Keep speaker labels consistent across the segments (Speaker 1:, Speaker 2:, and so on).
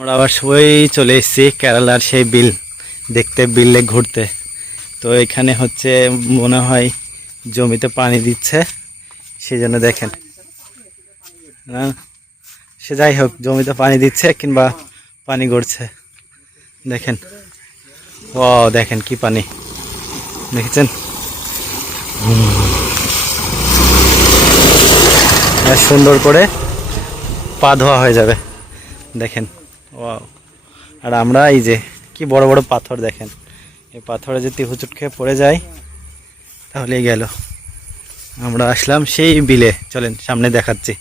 Speaker 1: আমরা আবার সবাই চলে এসেছি কেরালার সেই বিল, দেখতে, বিলে ঘুরতে। তো এখানে হচ্ছে মনে হয় জমিতে পানি দিচ্ছে সেই জন্য দেখেন। না সে যাই হোক, জমিতে পানি দিচ্ছে কিংবা পানি গড়ছে। দেখেন। ও দেখেন কি পানি। দেখেছেন? সুন্দর করে পা ধোয়া হয়ে যাবে। দেখেন। ওয়াও আর আমরা এই যে কি বড় বড় পাথর দেখেন। এই পাথরে যদি হুচুট খেয়ে পড়ে যায় তাহলেই গেল। আমরা আসলাম সেই বিলে। চলেন সামনে দেখাচ্ছি।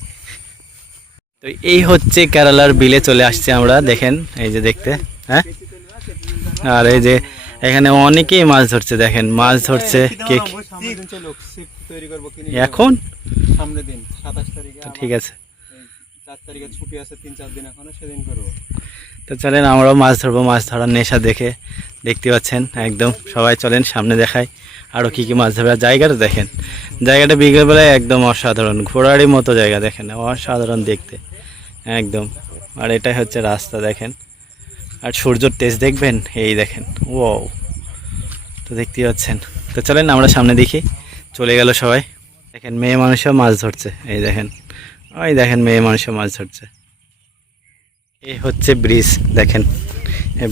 Speaker 1: তো এই হচ্ছে কেরালার বিলে চলে আসছি আমরা দেখেন এই যে দেখতে হ্যাঁ? আর এই যে এখানে অনেকেই মাছ ধরছে দেখেন মাছ ধরছে কে এখন? ঠিক আছে।
Speaker 2: করব।
Speaker 1: তো চলেন, আমরাও মাছ ধরবো, মাছ ধরার নেশা দেখে দেখতে পাচ্ছেন, একদম সবাই চলেন সামনে দেখায় আরও কী কী মাছ ধরবে জায়গাটা দেখেন। জায়গাটা বিকেলবেলায় একদম অসাধারণ ঘোরারই মতো জায়গা দেখেন, অসাধারণ দেখতে, একদম। আর এটাই হচ্ছে রাস্তা দেখেন। আর সূর্যর তেজ দেখবেন? এই দেখেন ও তো দেখতেই পাচ্ছেন। তো চলেন, আমরা সামনে দেখি, চলে গেল সবাই। দেখেন, মেয়ে মানুষও মাছ ধরছে, এই দেখেন। ওই দেখেন মেয়ে মানুষে মাছ ধরছে। এ হচ্ছে ব্রিজ, দেখেন।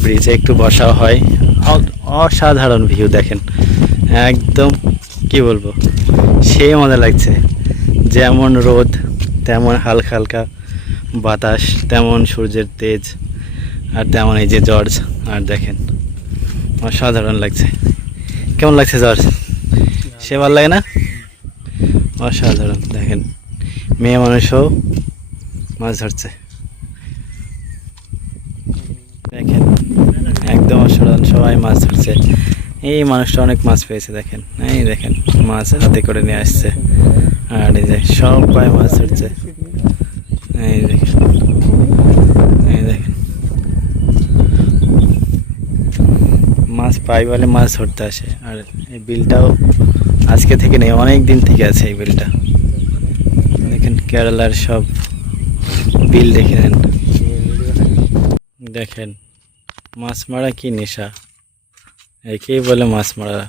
Speaker 1: ব্রিজে একটু বসাও হয়। অসাধারণ ভিউ দেখেন। একদম, কি বলব? সেই মজা লাগছে। যেমন রোদ, তেমন হালকা হালকা বাতাস, তেমন সূর্যের তেজ, আর তেমন এই যে জর্জ, আর দেখেন। অসাধারণ লাগছে। কেমন লাগছে জর্জ? সে ভালো লাগে না? অসাধারণ, দেখেন। মেয়ে মানুষও মাছ ধরছে। দেখেন, একদম অসাধারণ সবাই মাছ ধরছে। এই মানুষটা অনেক মাছ পেয়েছে, দেখেন। এই দেখেন, মাছ হাতে করে নিয়ে আসছে। আর এই যে সবাই মাছ ধরছে। এই দেখেন এই দেখেন। মাছ পাই বলে মাছ ধরতে আসে। আর এই বিলটাও আজকে থেকে নেই, অনেক দিন থেকে আছে এই বিলটা। কেরালার সব বিল দেখে দেখেন মাছ মারা কি নেশা? একেই বলে মাছ মারা।